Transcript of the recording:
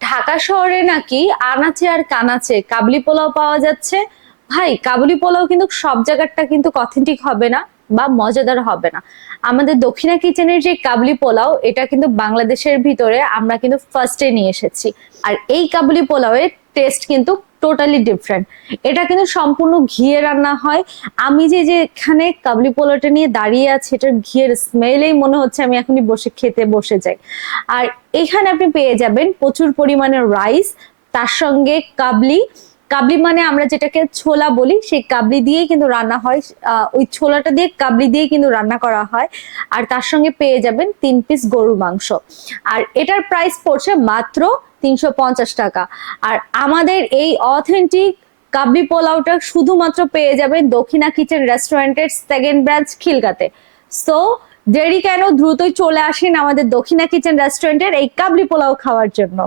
ঢাকা শহরে নাকি আনাচে আর কানাচে? কাবলি পোলাও পাওয়া যাচ্ছে। ভাই, কাবুলি পোলাও কিন্তু সব জায়গাটা কিন্তু অথেন্টিক হবে না বা মজাদার হবে না। আমাদের দক্ষিণা কিচেনের যে কাবলি পোলাও, এটা কিন্তু বাংলাদেশের ভিতরে আমরা কিন্তু ফার্স্টে নিয়ে এসেছি। আর এই কাবুলি পোলাওয়ের টেস্ট কিন্তু টোটালি ডিফারেন্ট এটা কিন্তু সম্পূর্ণ ঘিয়ে রান্না হয়। আমি যে যে এখানে কাবলি পোলাটা নিয়ে দাঁড়িয়ে আছি, এটার ঘিয়ের স্মেলেই মনে হচ্ছে আমি এখনই বসে খেতে বসে যাই। আর এখানে আপনি পেয়ে যাবেন প্রচুর পরিমাণে রাইস তার সঙ্গে কাবলি কাবলি মানে আমরা যেটাকে ছোলা বলি, সেই কাবলি দিয়েই কিন্তু রান্না হয়। ওই ছোলাটা দিয়ে কাবলি দিয়ে কিন্তু রান্না করা হয়। আর তার সঙ্গে পেয়ে যাবেন তিন পিস গরুর মাংস। আর এটার প্রাইস পড়ছে মাত্র তিনশো পঞ্চাশ টাকা। আর আমাদের এই অথেন্টিক কাবলি পোলাওটা শুধুমাত্র পেয়ে যাবেন দক্ষিণা কিচেন রেস্টুরেন্টের সেকেন্ড ব্রাঞ্চ খিলগাতে। সো দেরি কেন, দ্রুতই চলে আসেন আমাদের দক্ষিণা কিচেন রেস্টুরেন্টের এই কাবলি পোলাও খাওয়ার জন্য।